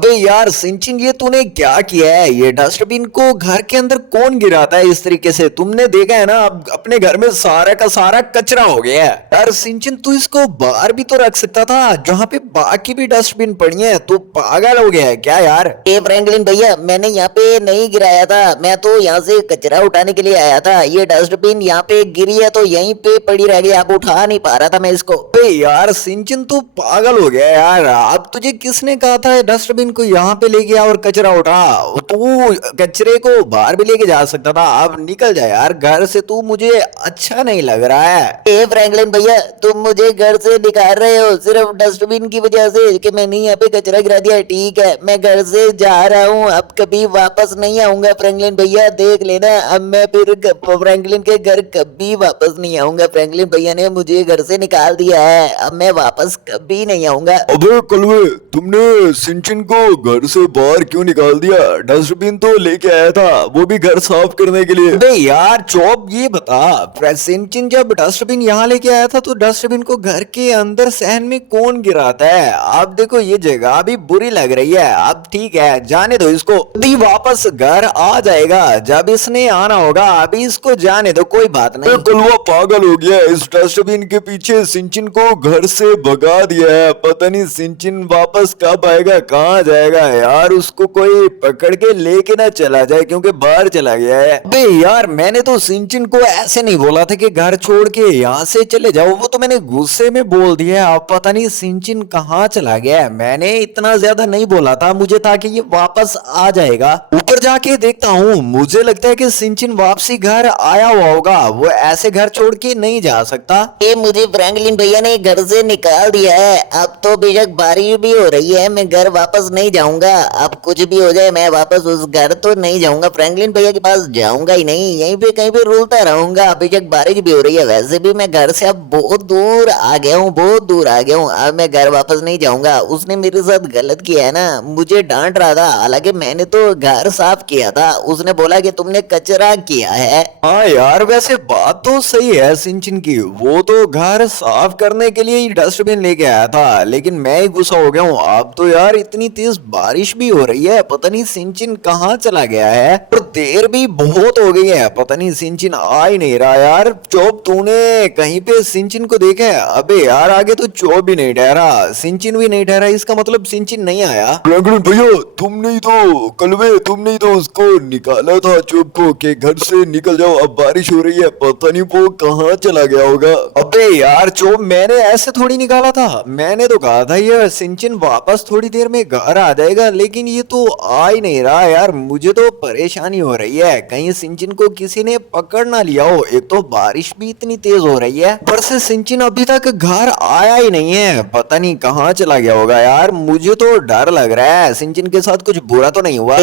अबे यार सिंचिन, ये तूने क्या किया है? ये डस्टबिन को घर के अंदर कौन गिराता है इस तरीके से? तुमने देखा है ना, अब अपने घर में सारा का सारा कचरा हो गया है। यार सिंचिन, तू इसको बाहर भी तो रख सकता था जहाँ पे बाकी भी डस्टबिन पड़ी है। तू पागल हो गया है क्या यार? ए फ्रैंकलिन भैया, मैंने यहाँ पे नहीं गिराया था। मैं तो यहाँ से कचरा उठाने के लिए आया था। ये डस्टबिन यहाँ पे गिरी है तो यहीं पे पड़ी रह गई। आप उठा नहीं पा रहा था मैं इसको। अबे यार सिंचिन, तू पागल हो गया यार। अब तुझे किसने कहा था डस्टबिन को यहाँ पे लेके आ और कचरा उठा? तू कचरे को बाहर भी लेके जा सकता था। अब निकल जा यार घर से, तू मुझे अच्छा नहीं लग रहा है। ए फ्रैंकलिन भैया, तुम मुझे घर से निकाल रहे हो सिर्फ डस्टबिन की वजह से कि मैंने यहाँ पे कचरा गिरा दिया। ठीक है, मैं घर से जा रहा हूँ, अब कभी वापस नहीं आऊंगा। फ्रैंकलिन भैया देख लेना, अब मैं फिर फ्रैंकलिन के घर कभी वापस नहीं आऊंगा। फ्रैंकलिन भैया ने मुझे घर से निकाल दिया है, अब मैं वापस कभी नहीं आऊंगा। अबे कलवे, तुमने सिंचिन को घर से बाहर क्यों निकाल दिया? डस्टबिन तो लेके आया था, वो भी घर साफ करने के लिए। अबे यार चौप, ये बता, सिंचिन जब डस्टबिन यहाँ लेके आया था तो डस्टबिन को घर के अंदर सहन में कौन गिराता है? आप देखो, ये जगह अभी बुरी लग रही है। अब ठीक है, जाने दो इसको, अभी वापस घर आ जाएगा जब इसने आना होगा। अभी इसको जाने दो, कोई बात नहीं। कलवा पागल हो गया, इस डस्टबिन के पीछे सिंचिन को घर से भगा दिया है। पता नहीं सिंचिन वापस कब आएगा, कहाँ जाएगा यार। उसको कोई पकड़ के लेके ना चला जाए क्योंकि बाहर चला गया है। अबे यार, मैंने तो सिंचिन को ऐसे नहीं बोला था कि घर छोड़ के यहाँ से चले जाओ, वो तो मैंने गुस्से में बोल दिया। अब पता नहीं सिंचिन कहाँ चला गया है। मैंने इतना ज्यादा नहीं बोला था, मुझे था कि ये वापस आ जाएगा। ऊपर जाके देखता हूँ, मुझे लगता है कि सिंचिन वापसी घर आया हुआ होगा। वो ऐसे घर छोड़ के नहीं जा सकता। ये मुझे फ्रैंकलिन भैया ने घर से निकाल दिया है। अब तो बेशक बारिश भी हो रही है, मैं घर वापस नहीं जाऊंगा। अब कुछ भी हो जाए, मैं वापस उस घर तो नहीं जाऊंगा। फ्रैंकलिन भैया के पास जाऊंगा ही नहीं, यहीं पे कहीं पे रुलता रहूंगा। बेशक बारिश भी हो रही है, वैसे भी मैं घर से अब बहुत दूर आ गया हूँ, बहुत दूर आ गया हूँ। अब मैं घर वापस नहीं जाऊंगा। उसने मेरे साथ गलत किया है ना, मुझे डांट रहा था, हालांकि मैंने तो घर साफ किया था। उसने बोला कि तुमने कचरा किया है। हाँ यार, वैसे बात तो सही है सिंचिन की, वो तो घर साफ करने के लिए ही डस्टबिन लेके आया था, लेकिन मैं ही गुस्सा हो गया हूँ। अब तो यार इतनी तेज बारिश भी हो रही है, पता नहीं सिंचिन कहाँ चला गया है। और देर भी बहुत हो गई है, पता नहीं सिंचिन आ ही नहीं रहा यार। चौप, तूने कहीं पे सिंचिन को देखा है? अबे यार, आगे तो चौप भी नहीं ठहरा, सिंचिन भी नहीं ठहरा, इसका मतलब सिंचिन नहीं आया। फ्रैंकलिन भैया, तुमने ही तो कलवे, तुमने ही तो उसको निकाला था चुप को कि घर से निकल जाओ, अब बारिश हो रही है। पता नहीं वो कहाँ चला गया होगा। अबे यार चौप, मैंने ऐसे थोड़ी निकाला था। मैंने तो कहा था ये सिंचिन वापस थोड़ी देर में घर आ जाएगा, लेकिन ये तो आ ही नहीं रहा यार। मुझे तो परेशानी हो रही है, कहीं सिंचिन को किसी ने पकड़ ना लिया हो। एक तो बारिश भी इतनी तेज हो रही है, पर से सिंचिन अभी तक घर आया ही नहीं है। पता नहीं कहाँ चला गया होगा यार, मुझे तो डर लग रहा है सिंचिन के साथ कुछ बुरा तो नहीं हुआ।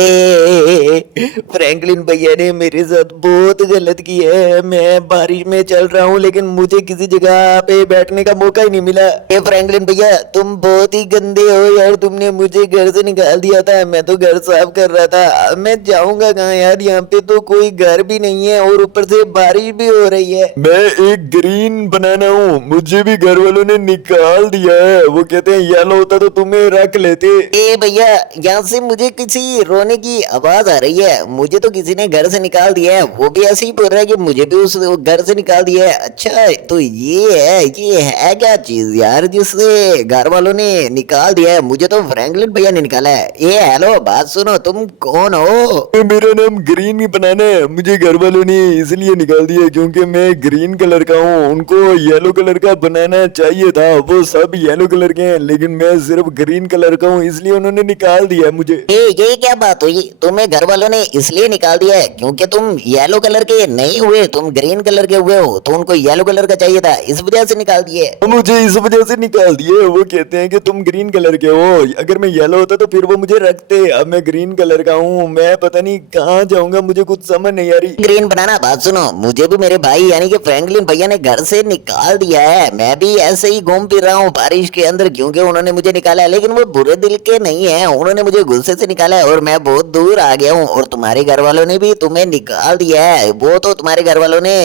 फ्रैंकलिन भैया ने मेरे साथ बहुत गलत किया है। मैं बारिश में चल रहा हूँ, लेकिन मुझे किसी जगह पे बैठने का मौका ही नहीं मिला। ए फ्रैंकलिन भैया, तुम बहुत ही गंदे हो यार। तुमने मुझे घर से निकाल दिया था, मैं तो घर साफ कर रहा था। अब मैं जाऊंगा कहाँ यार? यहाँ पे तो कोई घर भी नहीं है और ऊपर से बारिश भी हो रही है। मैं एक ग्रीन बनाना हूँ, मुझे भी घर वालों ने निकाल दिया है। वो कहते हैं येलो होता तो तुम्हें रख लेते। ए भैया, यहाँ से मुझे किसी रोने की आवाज आ रही है। मुझे तो किसी ने घर से निकाल दिया है। वो भी ऐसे ही बोल रहा है कि मुझे भी उस घर से निकाल दिया है। अच्छा, तो ये है क्या चीज यार जिससे घर वालों ने निकाल दिया है? मुझे तो फ्रैंकलिन भैया ने निकाला है। ये हेलो, बात सुनो, तुम कौन हो? मेरा नाम ग्रीन बनाना है। मुझे घर वालों ने इसलिए निकाल दिया क्योंकि मैं ग्रीन कलर का हूँ। उनको येलो कलर का बनाना चाहिए था, वो सब येलो कलर के हैं, लेकिन मैं सिर्फ ग्रीन कलर का हूँ, इसलिए उन्होंने निकाल दिया मुझे। ये क्या बात हुई? तुम्हें घर वालों ने इसलिए निकाल दिया है क्योंकि तुम येलो कलर के नहीं हुए, तुम ग्रीन कलर के हुए हो, तो उनको येलो कलर का चाहिए था, इस वजह से निकाल दिए। मुझे इस वजह से निकाल दिए। वो कहते हैं कि तुम ग्रीन कलर के हो, अगर मैं येलो होता तो फिर वो मुझे रखते। अब मैं ग्रीन कलर का हूँ, मैं पता नहीं कहाँ जाऊंगा, मुझे कुछ समझ नहीं आ रही। ग्रीन बनाना, बात सुनो, मुझे भी मेरे भाई यानी कि फ्रैंकलिन भैया ने घर से निकाल दिया है। मैं भी ऐसे ही घूम फिर रहा हूँ बारिश के अंदर क्योंकि उन्होंने मुझे निकाला है, लेकिन वो बुरे दिल के नहीं है, उन्होंने मुझे गुस्से से निकाला है और मैं बहुत दूर आ गया हूँ। और तुम्हारे घर वालों ने भी तुम्हें निकाल दिया है। वो तो तुम्हारे घर वालों ने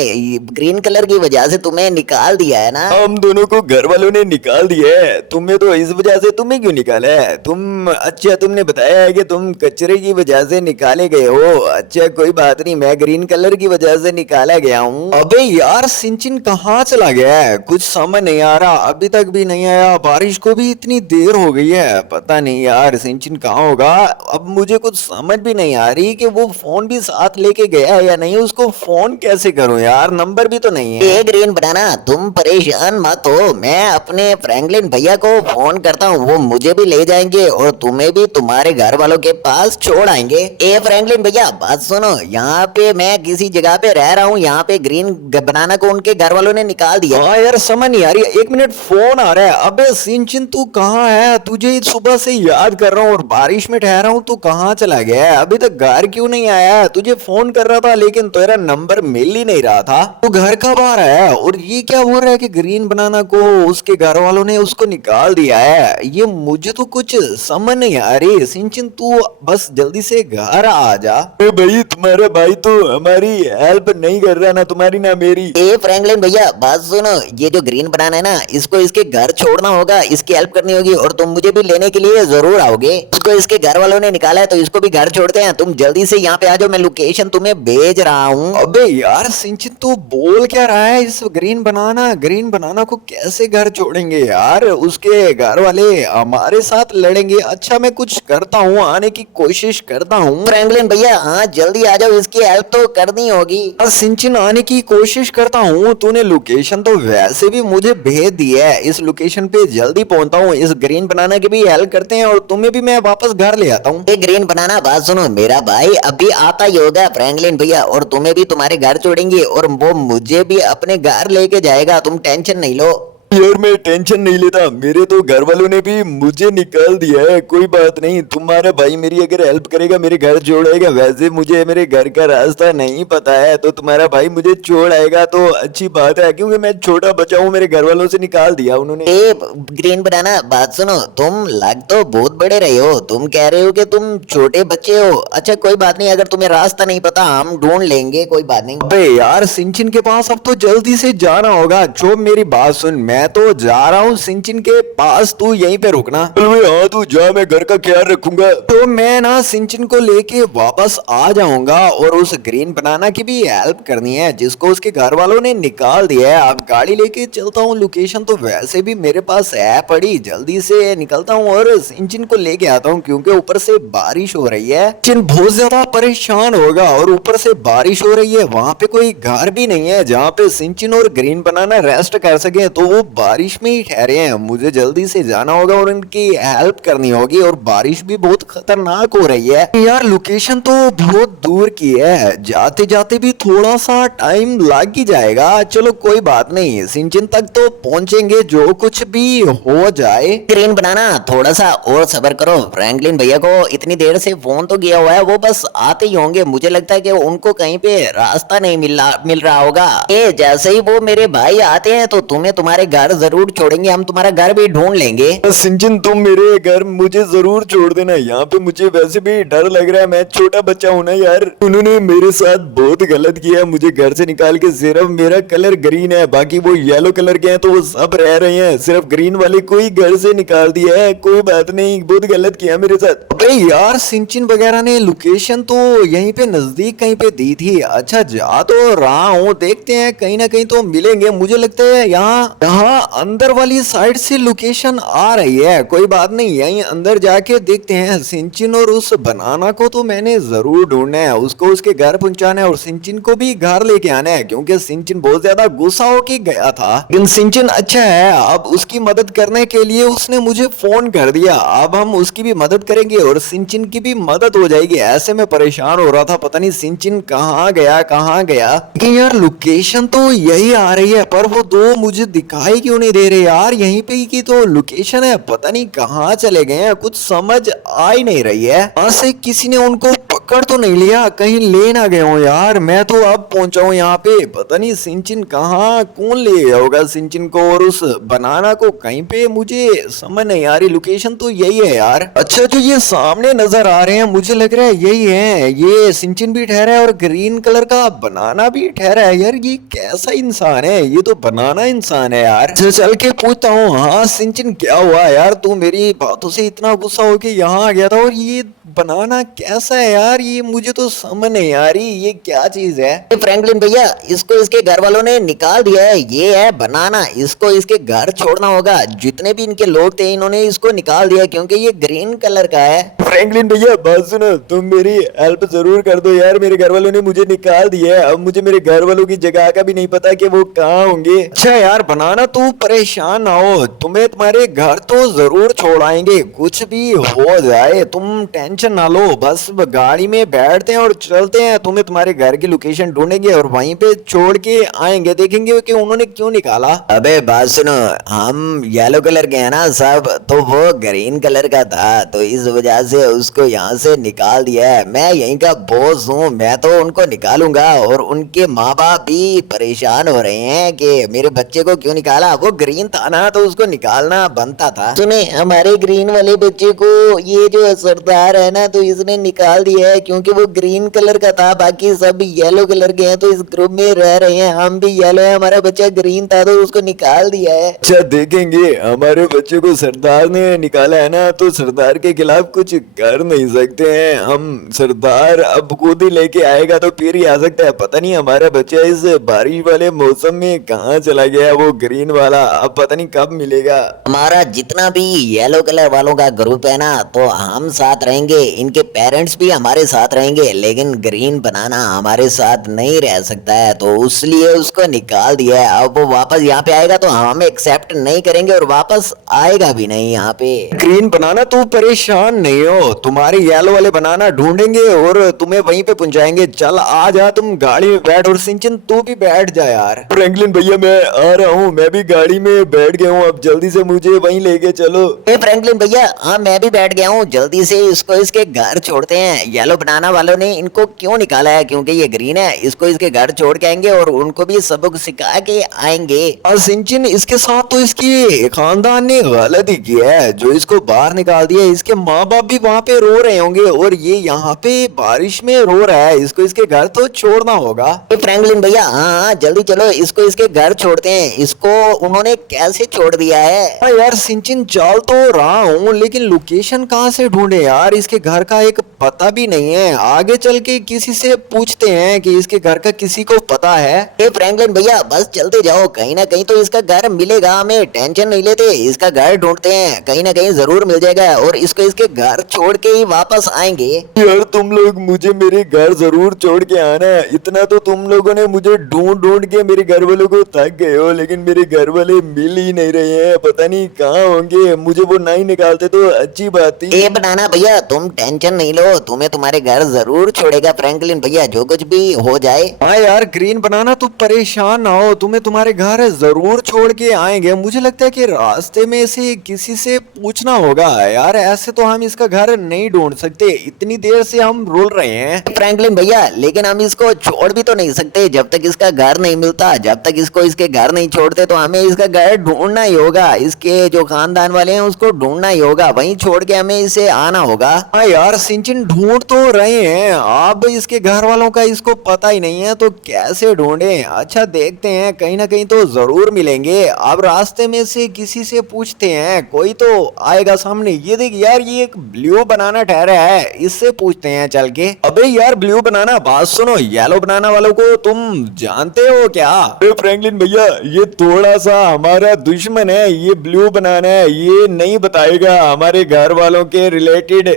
ग्रीन कलर की वजह से तुम्हें निकाल दिया है ना। हम दोनों को घर वालों ने निकाल दिया है। तुम्हें तो इस वजह से, तुम्हें क्यों निकाला है? तुम अच्छा तुमने बताया है कि तुम कचरे की वजह से निकाले गए हो। अच्छा कोई बात नहीं, मैं ग्रीन कलर की वजह से निकाला गया हूँ। अबे यार सिंचिन कहाँ चला गया है, कुछ समझ नहीं आ रहा, अभी तक भी नहीं आया। बारिश को भी इतनी देर हो गई है, पता नहीं यार सिंचिन कहाँ होगा। अब मुझे कुछ समझ भी नहीं आ रही कि वो फोन भी साथ लेके गया है या नहीं। उसको फोन कैसे करूं यार, नंबर भी तो नहीं है। ए ग्रीन बनाना, तुम परेशान मत हो, मैं अपने फ्रैंकलिन भैया को फोन करता हूँ, वो मुझे भी ले जाएंगे और तुम्हें भी तुम्हारे घर वालों के पास छोड़ आएंगे। ए फ्रैंकलिन भैया बात सुनो, यहाँ पे मैं किसी जगह पे रह रहा हूँ, यहाँ पे ग्रीन बनाना को उनके घर वालों ने निकाल दिया। हाँ यार समझ नहीं आ रही, एक मिनट फोन आ रहा है। अबे सिंचिन तू कहाँ है, तुझे सुबह से याद कर रहा हूँ और बारिश में ठहरा हूँ, तू कहाँ चला गया है, अभी तक घर क्यों नहीं आया। तुझे फोन कर रहा था लेकिन तेरा नंबर मिल ही नहीं रहा था। तू घर कब आ रहा है और ये क्या हो रहा है कि ग्रीन बनाना को उसके घर वालों ने उसको निकाल दिया है, ये मुझे तो कुछ समझ नहीं आ रही। सिंचिन तू बस जल्दी से घर आ जा। अरे भाई तुम्हारा भाई तो हमारी हेल्प नहीं कर रहा, ना तुम्हारी ना मेरी। ए फ्रैंकलिन भैया बात सुनो, ये जो ग्रीन बनाना है ना, इसको इसके घर छोड़ना होगा, इसकी हेल्प करनी होगी और तुम मुझे भी लेने के लिए जरूर आओगे। इसको इसके घर वालों ने निकाला है तो इसको भी घर छोड़ते हैं। तुम जल्दी से यहाँ पे आ जाओ, मैं लोकेशन तुम्हें भेज रहा हूँ। अबे यार सिंचिन तू बोल क्या रहा है, इस ग्रीन बनाना को कैसे घर छोड़ेंगे यार, उसके घर वाले हमारे साथ लड़ेंगे। अच्छा मैं कुछ करता हूँ, आने की कोशिश करता हूँ। फ्रैंकलिन भैया हाँ जल्दी आ जाओ, इसकी हेल्प तो करनी होगी। सिंचिन आने की कोशिश करता हूँ, तूने लोकेशन तो वैसे भी मुझे भेज दी है, इस लोकेशन पे जल्दी पहुंचता हूँ। इस ग्रीन बनाना की भी हेल्प करते हैं और तुम्हें भी मैं वापस घर ले आता हूँ। ये ग्रीन बनाना बात सुनो, मेरा भाई अभी आता ही होगा फ्रैंकलिन भैया, और तुम्हें भी तुम्हारे घर छोड़ेंगे और वो मुझे भी अपने घर लेके जाएगा, तुम टेंशन नहीं लो। यार मैं टेंशन नहीं लेता, मेरे तो घर वालों ने भी मुझे निकाल दिया है। कोई बात नहीं, तुम्हारा भाई मेरी अगर हेल्प करेगा मेरे घर छोड़ेगा। वैसे मुझे मेरे घर का रास्ता नहीं पता है, तो तुम्हारा भाई मुझे छोड़ आएगा तो अच्छी बात है, क्योंकि मैं छोटा बच्चा हूँ, मेरे घर वालों से निकाल दिया उन्होंने। ए ग्रीन बनाना बात सुनो, तुम लग तो बहुत बड़े रहे हो, तुम कह रहे हो कि तुम छोटे बच्चे हो। अच्छा कोई बात नहीं, अगर तुम्हें रास्ता नहीं पता हम ढूंढ लेंगे, कोई बात नहीं। अबे यार सिंचिन के पास अब तो जल्दी से जाना होगा। जो मेरी बात सुन, मैं तो जा रहा हूँ सिंचिन के पास, तू यहीं पे रुकना। चल भाई हाँ तू जा, मैं घर का ख्याल रखूंगा। तो मैं ना सिंचिन को लेके वापस आ जाऊंगा और उस ग्रीन बनाना की भी हेल्प करनी है जिसको उसके घर वालों ने निकाल दिया है। अब गाड़ी लेके चलता हूँ, लोकेशन तो वैसे भी मेरे पास है पड़ी, जल्दी से निकलता हूँ और सिंचिन को लेके आता हूँ, क्योंकि ऊपर से बारिश हो रही है। सिंचिन बहुत ज्यादा परेशान होगा और ऊपर से बारिश हो रही है, वहां पे कोई घर भी नहीं है जहाँ पे सिंचिन और ग्रीन बनाना रेस्ट कर सके, तो वो बारिश में ही ठहरे हैं। मुझे जल्दी से जाना होगा और उनकी हेल्प करनी होगी, और बारिश भी बहुत खतरनाक हो रही है यार। लोकेशन तो बहुत दूर की है, जाते जाते भी थोड़ा सा टाइम लग ही जाएगा। चलो कोई बात नहीं, सिंचिन तक तो पहुंचेंगे जो कुछ भी हो जाए। ग्रीन बनाना थोड़ा सा और सब्र करो, फ्रैंकलिन भैया को इतनी देर से फोन तो किया हुआ है, वो बस आते ही होंगे। मुझे लगता है कि उनको कहीं पे रास्ता नहीं मिल रहा होगा। ये जैसे ही वो मेरे भाई आते हैं तो तुम्हें तुम्हारे घर जरूर छोड़ेंगे, हम तुम्हारा घर भी ढूंढ लेंगे। सिंचन तुम मेरे घर मुझे जरूर छोड़ देना, यहाँ पे मुझे वैसे भी डर लग रहा है, मैं छोटा बच्चा हूँ ना यार। उन्होंने मेरे साथ बहुत गलत किया, मुझे घर से निकाल के सिर्फ मेरा कलर ग्रीन है, बाकी वो येलो कलर के हैं तो वो सब रह रहे हैं, सिर्फ ग्रीन वाले कोई घर से निकाल दिया है। कोई बात नहीं, बहुत गलत किया मेरे साथ। अबे यार सिंचिन वगैरह ने लोकेशन तो यहीं पे नजदीक कहीं पे दी थी। अच्छा जा तो रहा हूँ, देखते हैं कहीं ना कहीं तो मिलेंगे। मुझे लगता है यहाँ अंदर वाली साइड से लोकेशन आ रही है, कोई बात नहीं, यहीं अंदर जाके देखते हैं। सिंचिन और उस बनाना को तो मैंने जरूर ढूंढना है, उसको उसके घर पहुंचाना है और सिंचिन को भी घर लेके आना है, क्योंकि सिंचिन बहुत ज्यादा गुस्सा होके गया था। लेकिन सिंचिन अच्छा है, अब उसकी मदद करने के लिए उसने मुझे फोन कर दिया, अब हम उसकी भी मदद करेंगे और सिंचिन की भी मदद हो जाएगी। ऐसे में परेशान हो रहा था, पता नहीं सिंचिन कहाँ गया। लेकिन यार लोकेशन तो यही आ रही है, पर वो दो मुझे दिखाई क्यों नहीं दे रहे यार। यहीं पे की तो लोकेशन है, पता नहीं कहाँ चले गए हैं, कुछ समझ आ ही नहीं रही है। वहां से किसी ने उनको पकड़ तो नहीं लिया, कहीं ले ना गए हो यार। मैं तो अब पहुंचा हूँ यहाँ पे, पता नहीं सिंचिन कहाँ, कौन ले गया होगा सिंचिन को और उस बनाना को कहीं पे। मुझे समझ नहीं आ रही, लोकेशन तो यही है यार। अच्छा जो ये सामने नजर आ रहे हैं मुझे लग रहा है यही है, ये सिंचिन भी ठहरा है और ग्रीन कलर का बनाना भी ठहरा है। यार ये कैसा इंसान है, ये तो बनाना इंसान है यार। चल के पूछता हूँ, हाँ सिंचिन क्या हुआ यार, तू मेरी बातों से इतना गुस्सा होके यहाँ आ गया था, और ये बनाना कैसा है यार, ये मुझे तो समझ नहीं आ रही ये क्या चीज है। फ्रैंकलिन भैया, इसको इसके घर वालों ने निकाल दिया है। ये है बनाना, इसको इसके घर छोड़ना होगा। जितने भी इनके लोग थे इन्होंने इसको निकाल दिया क्योंकि ये ग्रीन कलर का है। फ्रैंकलिन भैया बात सुनो, तुम मेरी हेल्प जरूर कर दो यार, मेरे घर वालों ने मुझे निकाल दिया है। अब मुझे मेरे घर वालों की जगह का भी नहीं पता कि वो कहाँ होंगे। अच्छा यार बनाना तू परेशान ना हो, तुम्हें तुम्हारे घर तो जरूर छोड़ आएंगे, कुछ भी हो जाए तुम टेंशन ना लो। बस गाड़ी में बैठते हैं और चलते हैं, तुम्हें तुम्हारे घर की लोकेशन ढूंढेंगे और वहीं पे छोड़ के आएंगे, देखेंगे कि उन्होंने क्यों निकाला। अबे बात सुनो, हम येलो कलर के हैं ना सब, तो वो ग्रीन कलर का था, तो इस वजह से उसको यहाँ से निकाल दिया है। मैं यहीं का बॉस हूँ, मैं तो उनको निकालूंगा। और उनके माँ बाप भी परेशान हो रहे हैं कि मेरे बच्चे को क्यों निकाला, वो ग्रीन था ना तो उसको निकालना बनता था। सुने, हमारे ग्रीन वाले बच्चे को ये जो सरदार है ना, तो इसने निकाल दिया है क्योंकि वो ग्रीन कलर का था, बाकी सब येलो कलर के हैं, तो इस ग्रुप में रह रहे हैं। हम भी येलो है, हमारा बच्चा ग्रीन था तो उसको निकाल दिया है। अच्छा देखेंगे, हमारे बच्चे को सरदार ने निकाला है ना, तो सरदार के खिलाफ कुछ कर नहीं सकते हैं हम। सरदार अब खुद ही लेके आएगा तो फिर ही आ सकता है। पता नहीं हमारा बच्चा इस बारिश वाले मौसम में कहाँ चला गया है, वो ग्रीन वाला, अब पता नहीं कब मिलेगा। हमारा जितना भी येलो कलर वालों का ग्रुप है ना, तो हम साथ रहेंगे, इनके पेरेंट्स भी हमारे साथ रहेंगे, लेकिन ग्रीन बनाना हमारे साथ नहीं रह सकता है, तो इसलिए उसको निकाल दिया है। अब वो वापस यहाँ पे आएगा तो हम एक्सेप्ट नहीं करेंगे और वापस आएगा भी नहीं यहाँ पे। ग्रीन बनाना तू परेशान नहीं हो, तुम्हारे येलो वाले बनाना ढूंढेंगे और तुम्हें वहीं पे पहुंचाएंगे। चल आ जा, तुम गाड़ी में बैठ, और सिंचन तू भी बैठ जा यार। फ्रैंकलिन भैया मैं आ रहा हूँ, मैं भी गाड़ी में बैठ गया हूँ, अब जल्दी से मुझे वहीं लेके चलो। फ्रैंकलिन भैया, हाँ मैं भी बैठ गया हूँ, जल्दी से इसको इसके घर छोड़ते हैं। येलो बनाना वालों ने इनको क्यों निकाला है, क्योंकि ये ग्रीन है, इसको इसके घर छोड़ के आएंगे और उनको भी सबक सिखा के आएंगे। सिंचन इसके साथ तो इसकी खानदान ने गलत ही किया है, जो इसको बाहर निकाल दिया। इसके माँ बाप भी वहाँ पे रो रहे होंगे और ये यहाँ पे बारिश में रो रहा है, इसको इसके घर तो छोड़ना होगा। फ्रैंकलिन भैया, हाँ जल्दी चलो, इसको इसके घर छोड़ते हैं। इसको उन्होंने कैसे छोड़ दिया है? हाँ यार सिंचन चल तो रहा हूँ, लेकिन लोकेशन कहाँ से ढूंढे यार, इसके घर का एक पता भी नहीं है। आगे चल के किसी से पूछते हैं कि इसके घर का किसी को पता है। फ्रैंकलिन भैया बस चलते जाओ, कहीं ना कहीं तो इसका घर मिलेगा, हमें टेंशन नहीं लेते, इसका घर ढूंढते हैं, कहीं ना कहीं जरूर मिल जाएगा और इसको इसके घर छोड़ के ही वापस आएंगे। यार तुम लोग मुझे मेरे घर जरूर छोड़ के आना, इतना तो तुम लोगों ने मुझे ढूंढ ढूंढ के मेरे घर वालों को थक गए हो, लेकिन मेरे घर वाले मिल ही नहीं रहे हैं, पता नहीं कहाँ होंगे। मुझे वो नहीं निकालते तो अच्छी बात थी। ए बनाना भैया, तुम टेंशन नहीं लो, तुम्हें तुम्हारे घर जरूर छोड़ेगा फ्रैंकलिन भैया, जो कुछ भी हो जाए। हाँ यार ग्रीन बनाना तू परेशान ना हो, तुम्हें तुम्हारे घर जरूर छोड़ के आएंगे। मुझे लगता है कि रास्ते में से किसी से पूछना होगा यार, ऐसे तो हम इसका घर नहीं ढूंढ सकते, इतनी देर से हम रोल रहे हैं। फ्रैंकलिन भैया, लेकिन हम इसको छोड़ भी तो नहीं सकते जब तक इसका घर नहीं मिलता। जब तक इसको इसके घर नहीं छोड़ते तो हमें इसका घर ढूंढना ही होगा, इसके जो खानदान वाले हैं उसको ढूंढना ही होगा, वहीं छोड़ के हमें इसे आना होगा। हाँ यार सिंचन ढूंढ तो रहे हैं, अब इसके घर वालों का इसको पता ही नहीं है तो कैसे ढूंढे। अच्छा देखते हैं, कहीं ना कहीं तो जरूर मिलेंगे। अब रास्ते में से किसी से पूछते हैं, कोई तो आएगा सामने। ये देख यार, ये एक ब्लू बनाना ठहरा है, इससे पूछते हैं चल के। अबे यार ब्लू बनाना, बात सुनो, येलो बनाना वालों को तुम जानते हो क्या? फ्रैंकलिन भैया ये थोड़ा सा हमारा दुश्मन है, ये ब्लू बनाना है, ये नहीं बताएगा हमारे घर वालों के रिलेटेड।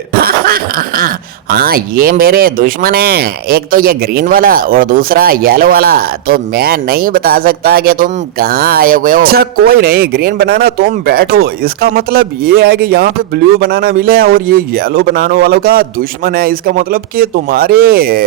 हाँ ये मेरे दुश्मन हैं, एक तो ये ग्रीन वाला और दूसरा येलो वाला, तो मैं नहीं बता सकता कि तुम कहाँ आए हुए हो। अच्छा कोई नहीं ग्रीन बनाना, तुम बैठो। इसका मतलब ये है कि यहाँ पे ब्लू बनाना मिले है और ये येलो बनाने वालों का दुश्मन है। इसका मतलब कि तुम्हारे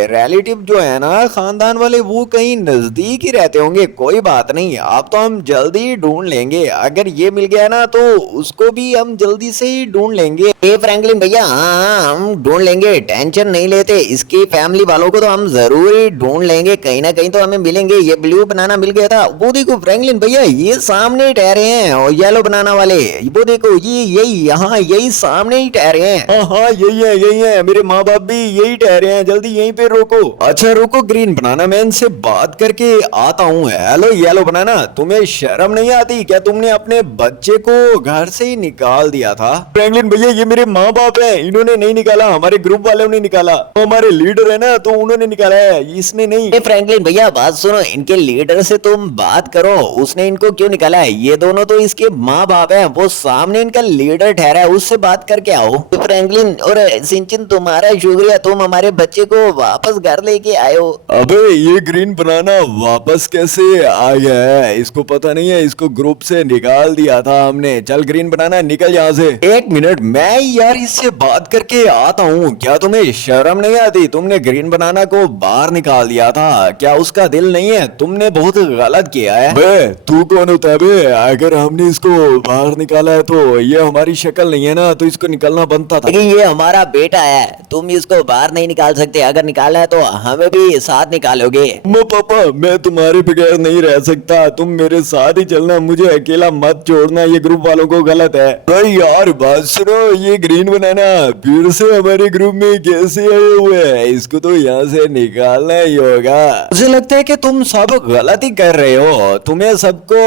रिलेटिव जो है ना, खानदान वाले, वो कहीं नजदीक ही रहते होंगे। कोई बात नहीं, अब तो हम जल्दी ढूंढ लेंगे। अगर ये मिल गया ना तो उसको भी हम जल्दी से ही ढूंढ लेंगे। फ्रैंकलिन भैया, हाँ हम ढूंढ लेंगे, टेंशन नहीं लेते। इसकी फैमिली वालों को तो हम जरूर ही ढूंढ लेंगे, कहीं ना कहीं तो हमें मिलेंगे। ये ब्लू बनाना मिल गया था, वो देखो फ्रैंकलिन भैया ये सामने ही ठहरे हैं, और येलो बनाना वाले वो देखो ये यही यहाँ यही सामने ही ठहरे हैं। हाँ हाँ यही है मेरे माँ बाप भी यही ठहरे हैं, जल्दी यहीं पे रोको। अच्छा रुको ग्रीन बनाना, मैं इनसे बात करके आता हूँ। हेलो येलो बनाना, तुम्हें शर्म नहीं आती क्या? तुमने अपने बच्चे को घर से ही निकाल दिया था। फ्रैंकलिन भैया ये मेरे माँ बाप हैं, इन्होंने नहीं निकाला, हमारे ग्रुप वालों ने निकाला। वो हमारे लीडर है ना, तो उन्होंने निकाला है, इसने नहीं। फ्रैंकलिन भैया बात सुनो, इनके लीडर से तुम बात करो, उसने इनको क्यों निकाला है? ये दोनों तो इसके माँ बाप हैं, वो सामने इनका लीडर ठहरा है, उससे बात करके आओ। तो फ्रैंकलिन और सिंचन तुम्हारा शुक्रिया, तुम हमारे बच्चे को वापस घर लेके आए हो। अबे ये ग्रीन बनाना वापस कैसे आ गया है? इसको पता नहीं है, इसको ग्रुप से निकाल दिया था हमने। चल ग्रीन बनाना निकल यहाँ से। एक मिनट, मैं यार इससे बात करके आता हूँ। क्या तुम्हें शर्म नहीं आती? तुमने ग्रीन बनाना को बाहर निकाल दिया था, क्या उसका दिल नहीं है? तुमने बहुत गलत किया है। बे तू कौन होता है बे? अगर हमने इसको बाहर निकाला है तो ये हमारी शक्ल नहीं है ना, तो इसको निकलना बनता था। लेकिन ये हमारा बेटा है, तुम इसको बाहर नहीं निकाल सकते। अगर निकाला है तो हमें भी साथ निकालोगे। अम्मा पापा मैं तुम्हारे बगैर नहीं रह सकता, तुम मेरे साथ ही चलना, मुझे अकेला मत छोड़ना, ये ग्रुप वालों को गलत है। अरे यार बात सुनो, ये ग्रीन बनाना फिर से हमारे ग्रुप में कैसे आए हुए हैं? इसको तो यहाँ से निकालना ही होगा। मुझे लगता है कि तुम सब गलत ही कर रहे हो। तुम्हें सबको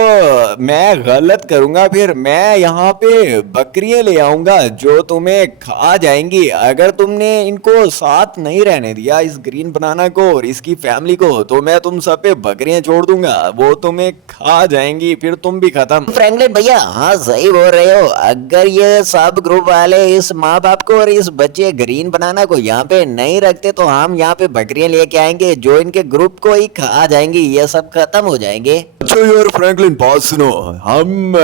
मैं गलत करूंगा, फिर मैं यहाँ पे बकरियां ले आऊंगा जो तुम्हें खा जाएंगी। अगर तुमने इनको साथ नहीं रहने दिया, इस ग्रीन बनाना को और इसकी फैमिली को, तो मैं तुम सब पे बकरियां छोड़ दूंगा, वो तुम्हें खा जाएंगी, फिर तुम भी खत्म। फ्रैंकलिन भैया हाँ सही बोल रहे हो। अगर ये सब ग्रुप वाले इस माँ बाप को और इस बच्चे ग्रीन बनाना को यहाँ पे नहीं रखते, तो हम यहाँ पे बकरियां लेके आएंगे जो इनके ग्रुप को ही खा जाएंगी, ये सब खत्म हो जाएंगे। अच्छा यार फ्रैंकलिन बात सुनो, हम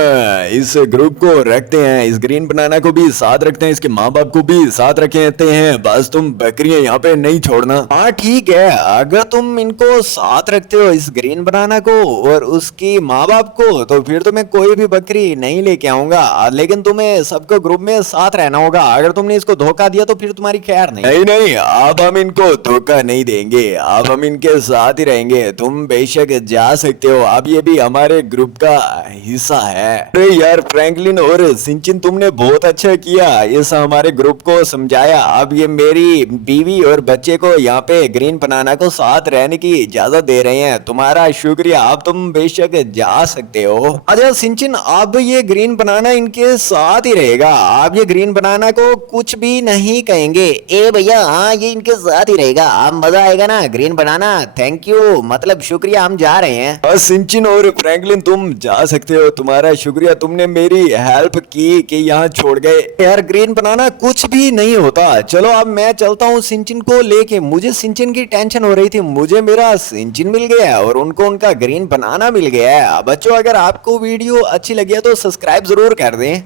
इस ग्रुप को रखते हैं, इस ग्रीन बनाना को भी साथ रखते हैं, इसके माँ बाप को भी साथ रखते हैं, बस तुम बकरियां यहाँ पे नहीं छोड़ना। हाँ ठीक है, अगर तुम इनको साथ रखते हो, इस ग्रीन बनाना को और उसकी माँ बाप को, तो फिर तुम्हें कोई भी बकरी नहीं लेके आऊंगा। लेकिन तुम्हें सबको ग्रुप में साथ रहना होगा। अगर तुमने इसको धोखा दिया तो फिर तुम्हारी खैर नहीं। नहीं नहीं, अब हम इनको धोखा नहीं देंगे, अब हम इनके साथ ही रहेंगे। तुम बेशक जा सकते हो, अब ये भी हमारे ग्रुप का हिस्सा है। अरे यार फ्रैंकलिन और सिंचन तुमने बहुत अच्छा किया, इस हमारे ग्रुप को समझाया। अब ये मेरी बीवी और बच्चे को यहाँ पे ग्रीन बनाना को साथ रहने की इजाजत दे रहे हैं। तुम्हारा शुक्रिया, अब तुम बेशक जा सकते हो। अच्छा सिंचन, अब ये ग्रीन बनाना इनके साथ ही रहेगा, आप ये ग्रीन बनाना को कुछ भी नहीं कहेंगे। ए भैया हाँ ये इनके साथ ही रहेगा, अब मजा आएगा ना। ग्रीन बनाना थैंक यू, मतलब शुक्रिया, हम जा रहे हैं। सिंचन और फ्रैंकलिन तुम जा सकते हो, तुम्हारा शुक्रिया, तुमने मेरी हेल्प की कि यहाँ छोड़ गए। यार ग्रीन बनाना कुछ भी नहीं होता। चलो अब मैं चलता हूँ सिंचन को लेके। मुझे सिंचन की टेंशन हो रही थी, मुझे मेरा सिंचन मिल गया है और उनको उनका ग्रीन बनाना मिल गया है। बच्चों अगर आपको वीडियो अच्छी लगी है तो सब्सक्राइब जरूर कर दें।